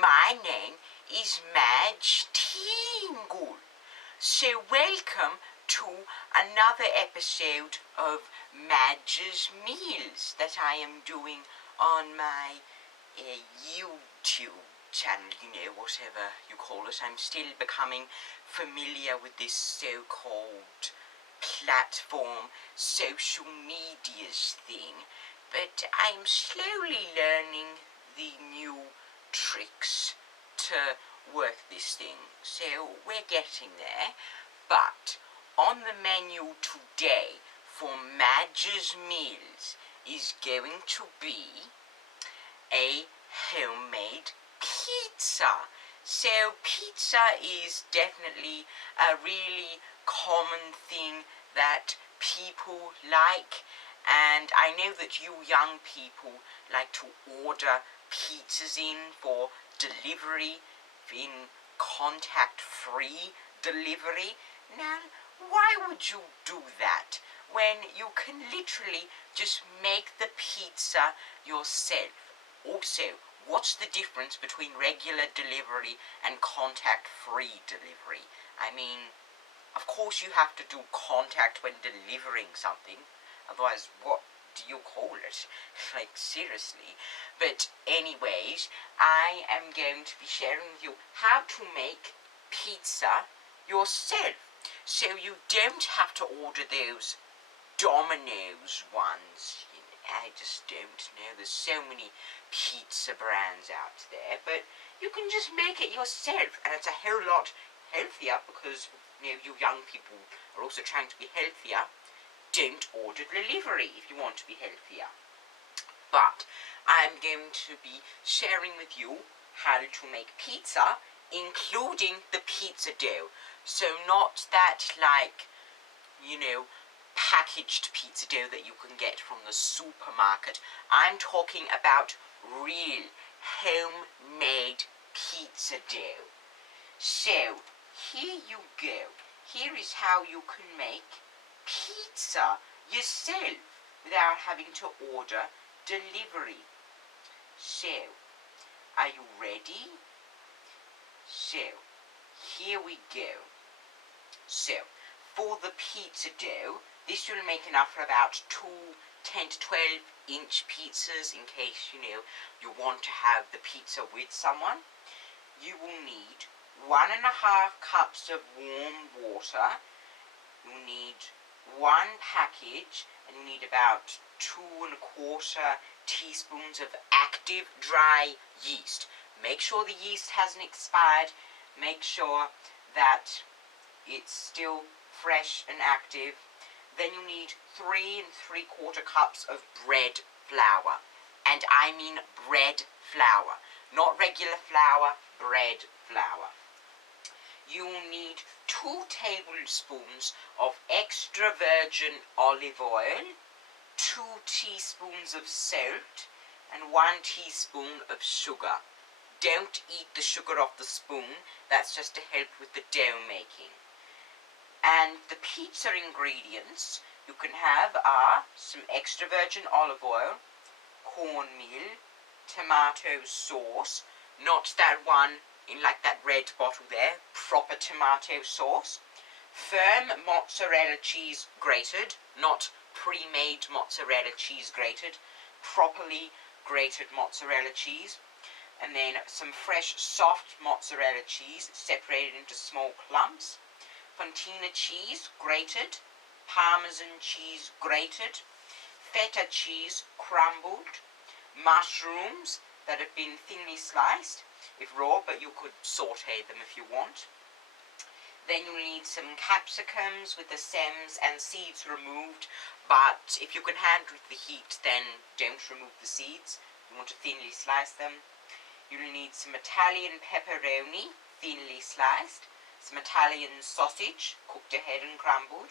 My name is Madge Tingle. So welcome to another episode of Madge's Meals that I am doing on my YouTube channel, whatever you call it. I'm still becoming familiar with this so-called platform, social medias thing, but I'm slowly learning the new tricks to work this thing, so we're getting there. But on the menu today for Madge's Meals is going to be a homemade pizza. So pizza is definitely a really common thing that people like, and I know that you young people like to order pizzas in for delivery, in contact-free delivery. Now, why would you do that when you can literally just make the pizza yourself? Also, what's the difference between regular delivery and contact-free delivery? I mean, of course you have to do contact when delivering something, otherwise what do you call it? Like, seriously. But anyways, I am going to be sharing with you how to make pizza yourself, so you don't have to order those Domino's ones. I just don't know, there's so many pizza brands out there, but you can just make it yourself, and it's a whole lot healthier because you young people are also trying to be healthier. Don't order delivery if you want to be healthier. But I'm going to be sharing with you how to make pizza, including the pizza dough. So not that, like, packaged pizza dough that you can get from the supermarket. I'm talking about real homemade pizza dough. So here you go. Here is how you can make pizza yourself without having to order delivery. So, are you ready? So, here we go. So, for the pizza dough, this will make enough for about 2 10 to 12 inch pizzas in case, you want to have the pizza with someone. You will need 1.5 cups of warm water. You need 1 package, and you need about 2.25 teaspoons of active dry yeast. Make sure the yeast hasn't expired. Make sure that it's still fresh and active. Then you need 3.75 cups of bread flour. And I mean bread flour, not regular flour, bread flour. You will need 2 tablespoons of extra virgin olive oil, 2 teaspoons of salt, and 1 teaspoon of sugar. Don't eat the sugar off the spoon, that's just to help with the dough making. And the pizza ingredients you can have are some extra virgin olive oil, cornmeal, tomato sauce, not that one in like that red bottle there, proper tomato sauce, firm mozzarella cheese grated, not pre-made mozzarella cheese grated, properly grated mozzarella cheese, and then some fresh soft mozzarella cheese separated into small clumps, fontina cheese grated, parmesan cheese grated, feta cheese crumbled, mushrooms that have been thinly sliced, if raw, but you could saute them if you want. Then you'll need some capsicums with the stems and seeds removed, but if you can handle the heat, then don't remove the seeds. You want to thinly slice them. You'll need some Italian pepperoni, thinly sliced, some Italian sausage, cooked ahead and crumbled,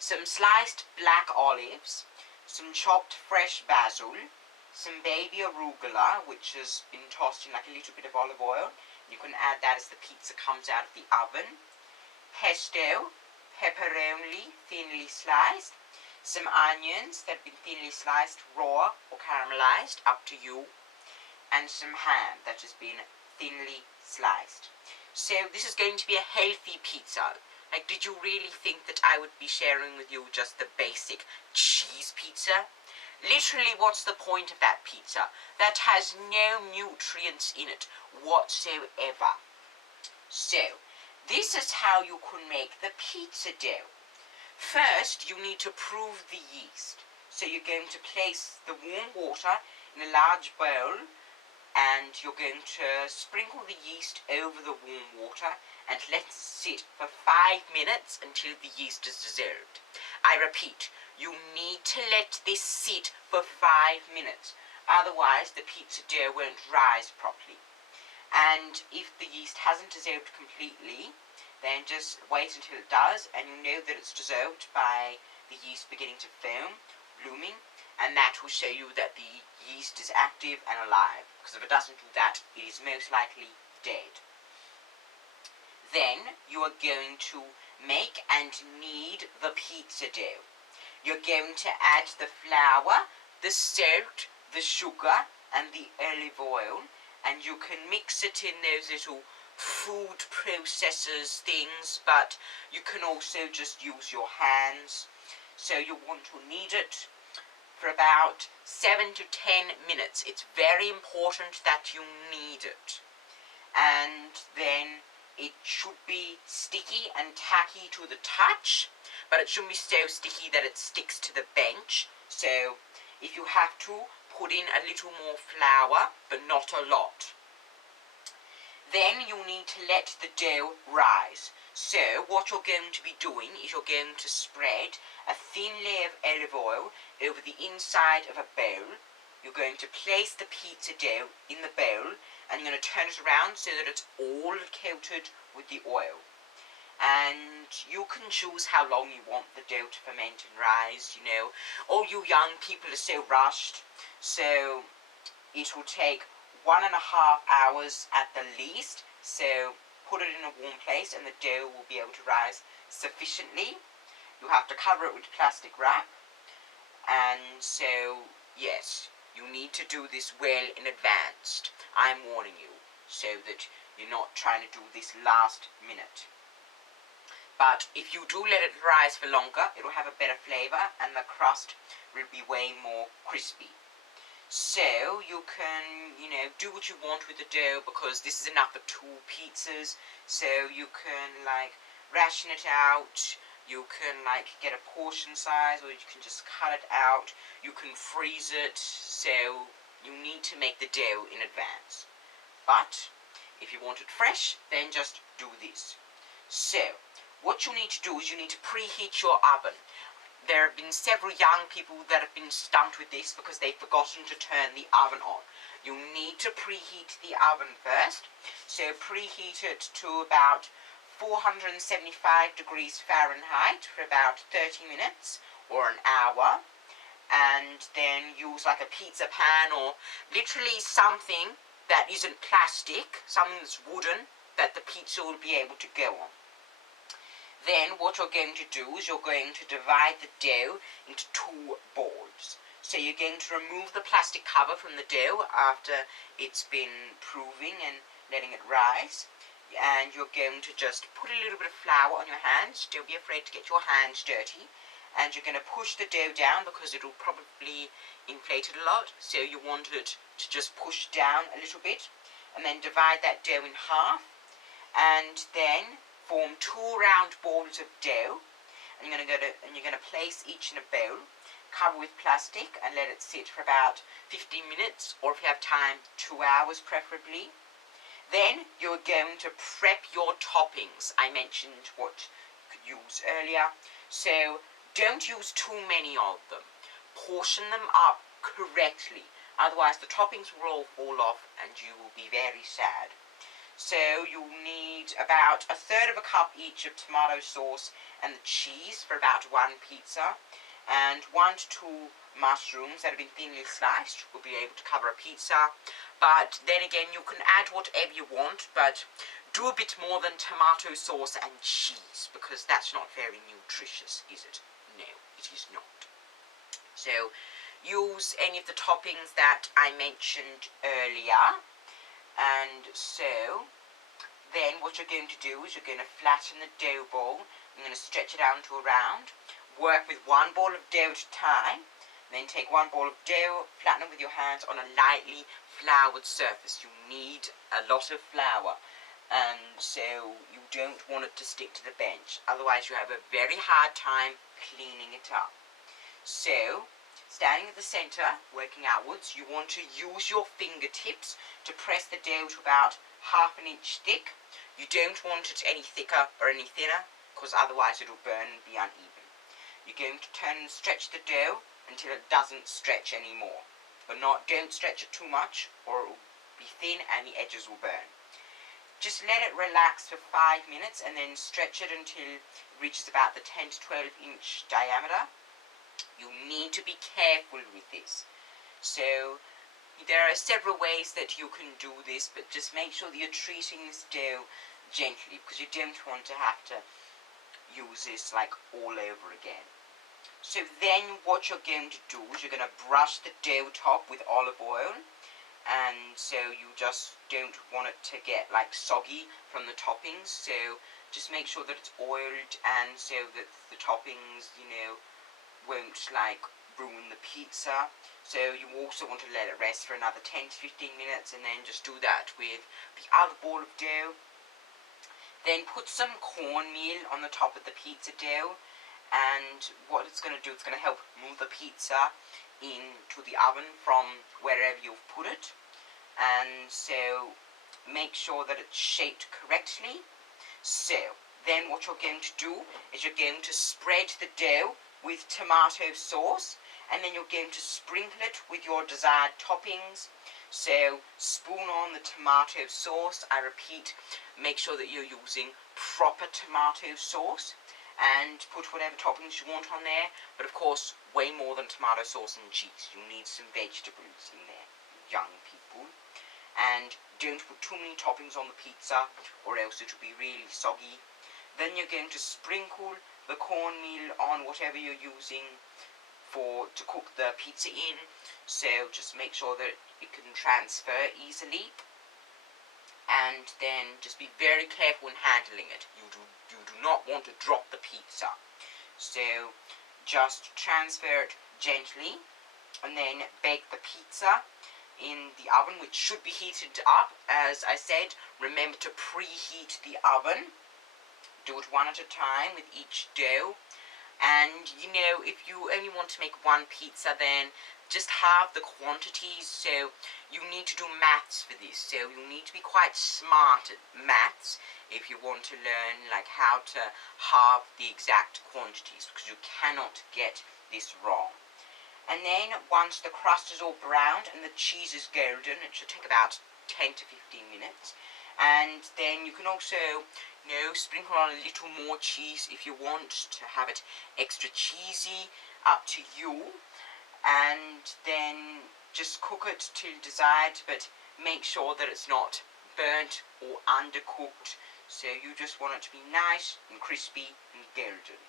some sliced black olives, some chopped fresh basil, some baby arugula, which has been tossed in like a little bit of olive oil. You can add that as the pizza comes out of the oven. Pesto, pepperoni, thinly sliced. Some onions that have been thinly sliced, raw or caramelized, up to you. And some ham that has been thinly sliced. So this is going to be a healthy pizza. Like, did you really think that I would be sharing with you just the basic cheese pizza? Literally, what's the point of that pizza? That has no nutrients in it whatsoever. So, this is how you can make the pizza dough. First, you need to prove the yeast. So you're going to place the warm water in a large bowl, and you're going to sprinkle the yeast over the warm water and let it sit for 5 minutes until the yeast is dissolved. I repeat, you need to let this sit for 5 minutes, otherwise the pizza dough won't rise properly. And if the yeast hasn't dissolved completely, then just wait until it does, and you'll know that it's dissolved by the yeast beginning to foam, blooming, and that will show you that the yeast is active and alive, because if it doesn't do that, it is most likely dead. Then you are going to make and knead the pizza dough. You're going to add the flour, the salt, the sugar, and the olive oil, and you can mix it in those little food processors things, but you can also just use your hands. So you want to knead it for about 7 to 10 minutes. It's very important that you knead it. And then it should be sticky and tacky to the touch, but it shouldn't be so sticky that it sticks to the bench. So if you have to, put in a little more flour, but not a lot. Then you need to let the dough rise. So what you're going to be doing is you're going to spread a thin layer of olive oil over the inside of a bowl. You're going to place the pizza dough in the bowl, and you're going to turn it around so that it's all coated with the oil. And you can choose how long you want the dough to ferment and rise, you know. All you young people are so rushed, so it will take 1.5 hours at the least. So put it in a warm place and the dough will be able to rise sufficiently. You have to cover it with plastic wrap. And so, yes, you need to do this well in advance. I'm warning you, so that you're not trying to do this last minute. But if you do let it rise for longer, it will have a better flavour and the crust will be way more crispy. So you can, do what you want with the dough, because this is enough for 2 pizzas. So you can, ration it out. You can, get a portion size, or you can just cut it out. You can freeze it. So you need to make the dough in advance. But if you want it fresh, then just do this. So what you need to do is you need to preheat your oven. There have been several young people that have been stumped with this because they've forgotten to turn the oven on. You need to preheat the oven first. So preheat it to about 475 degrees Fahrenheit for about 30 minutes or an hour. And then use like a pizza pan or literally something that isn't plastic, something that's wooden, that the pizza will be able to go on. Then what you're going to do is you're going to divide the dough into 2 balls. So you're going to remove the plastic cover from the dough after it's been proving and letting it rise. And you're going to just put a little bit of flour on your hands. Don't be afraid to get your hands dirty. And you're going to push the dough down because it'll probably inflate it a lot. So you want it to just push down a little bit. And then divide that dough in half. And then form 2 round balls of dough, and you're going to place each in a bowl, cover with plastic, and let it sit for about 15 minutes, or if you have time, 2 hours preferably. Then you're going to prep your toppings. I mentioned what you could use earlier. So don't use too many of them. Portion them up correctly, otherwise the toppings will all fall off and you will be very sad. So you'll need about 1/3 of a cup each of tomato sauce and the cheese for about 1 pizza, and 1 to 2 mushrooms that have been thinly sliced will be able to cover a pizza. But then again, you can add whatever you want, but do a bit more than tomato sauce and cheese, because that's not very nutritious, is it? No, it is not. So use any of the toppings that I mentioned earlier. And so then what you're going to do is you're going to flatten the dough ball. I'm going to stretch it out into a round. Work with one ball of dough at a time. Then take one ball of dough, flatten it with your hands on a lightly floured surface. You need a lot of flour, and so you don't want it to stick to the bench. Otherwise you have a very hard time cleaning it up. So, standing at the centre, working outwards, you want to use your fingertips to press the dough to about half an inch thick. You don't want it any thicker or any thinner, because otherwise it will burn and be uneven. You're going to turn and stretch the dough until it doesn't stretch anymore. But don't stretch it too much, or it will be thin and the edges will burn. Just let it relax for 5 minutes and then stretch it until it reaches about the 10 to 12 inch diameter. You need to be careful with this. So there are several ways that you can do this, but just make sure that you're treating this dough gently, because you don't want to have to use this like all over again. So then what you're going to do is you're going to brush the dough top with olive oil, and so you just don't want it to get like soggy from the toppings. So just make sure that it's oiled, and so that the toppings, won't like ruin the pizza. So you also want to let it rest for another 10 to 15 minutes, and then just do that with the other ball of dough. Then put some cornmeal on the top of the pizza dough, and what it's going to do, it's going to help move the pizza into the oven from wherever you've put it. And so make sure that it's shaped correctly. So then what you're going to do is you're going to spread the dough with tomato sauce, and then you're going to sprinkle it with your desired toppings. So spoon on the tomato sauce. I repeat, make sure that you're using proper tomato sauce, and put whatever toppings you want on there, but of course way more than tomato sauce and cheese. You need some vegetables in there, young people. And don't put too many toppings on the pizza, or else it will be really soggy. Then you're going to sprinkle the cornmeal on whatever you're using to cook the pizza in. So just make sure that it can transfer easily. And then just be very careful in handling it. You do not want to drop the pizza. So just transfer it gently, and then bake the pizza in the oven, which should be heated up. As I said, remember to preheat the oven. Do it one at a time with each dough. And if you only want to make one pizza, then just halve the quantities. So you need to do maths for this. So you need to be quite smart at maths if you want to learn like how to halve the exact quantities, because you cannot get this wrong. And then once the crust is all browned and the cheese is golden, it should take about 10 to 15 minutes. And then you can also sprinkle on a little more cheese if you want to have it extra cheesy, up to you. And then just cook it till desired, but make sure that it's not burnt or undercooked. So you just want it to be nice and crispy and golden.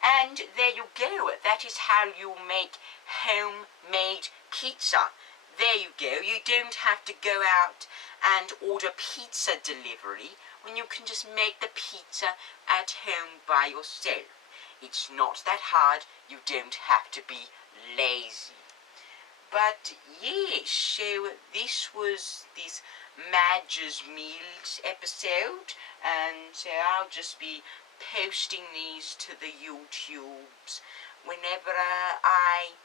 And there you go. That is how you make homemade pizza. There you go. You don't have to go out and order pizza delivery when you can just make the pizza at home by yourself. It's not that hard. You don't have to be lazy. But yes, so this was this Madge's Meals episode, and so I'll just be posting these to the YouTubes whenever I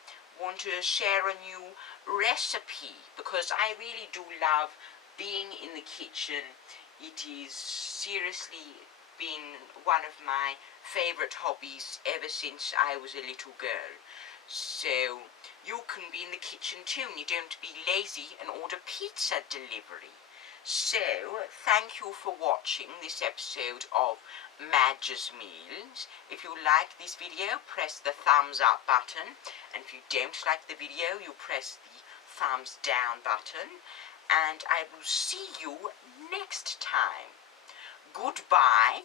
want to share a new recipe, because I really do love being in the kitchen. It is seriously been one of my favourite hobbies ever since I was a little girl. So you can be in the kitchen too, and you don't have to be lazy and order pizza delivery. So thank you for watching this episode of Madge's Meals. If you like this video, press the thumbs up button, and if you don't like the video, you press the thumbs down button, and I will see you next time. Goodbye.